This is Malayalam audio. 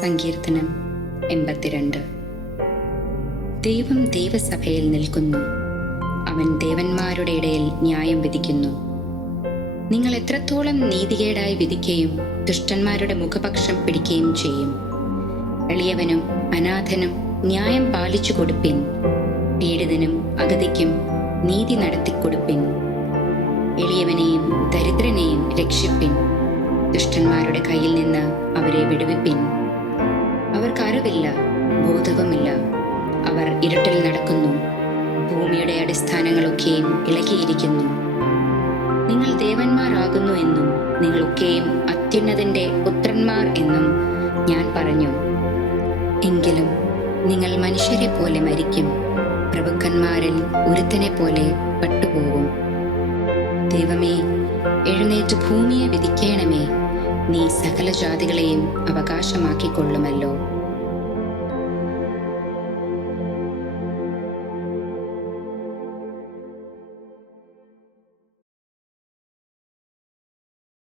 സങ്കീർത്തനം 82. ദൈവം ദൈവസഭയിൽ നിൽക്കുന്നു, അവൻ ദേവന്മാരുടെ ഇടയിൽ ന്യായം വിധിക്കുന്നു. നിങ്ങൾ എത്രത്തോളം നീതികേടായി വിധിക്കുകയും ദുഷ്ടന്മാരുടെ മുഖപക്ഷം പിടിക്കുകയും ചെയ്യും. എളിയവനും അനാഥനും ന്യായം പാലിച്ചു കൊടുപ്പിൻ, പീഡിതനും അഗതിക്കും നീതി നടത്തിക്കൊടുപ്പിൻ. എളിയവനെയും ദരിദ്രനെയും രക്ഷിപ്പിൻ, ദുഷ്ടന്മാരുടെ കയ്യിൽ നിന്ന് അവരെ വിടുവിപ്പിൻ. അവർക്ക് അറിവില്ല, ബോധവുമില്ല, അവർ ഇരുട്ടിൽ നടക്കുന്നു, ഭൂമിയുടെ അടിസ്ഥാനങ്ങളൊക്കെയും ഇളകിയിരിക്കുന്നു. നിങ്ങൾ ദേവന്മാരാകുന്നു എന്നും നിങ്ങളൊക്കെയും അത്യുന്നതന്റെ പുത്രന്മാർ എന്നും ഞാൻ പറഞ്ഞു. എങ്കിലും നിങ്ങൾ മനുഷ്യരെ പോലെ മരിക്കും, പ്രഭുക്കന്മാരിൽ ഒരുത്തനെ പോലെ പട്ടുപോകും. ദൈവമേ, എഴുന്നേറ്റ് ഭൂമിയെ വിധിക്കണമേ, നീ സകല ജാതികളെയും അവകാശമാക്കിക്കൊള്ളുമല്ലോ.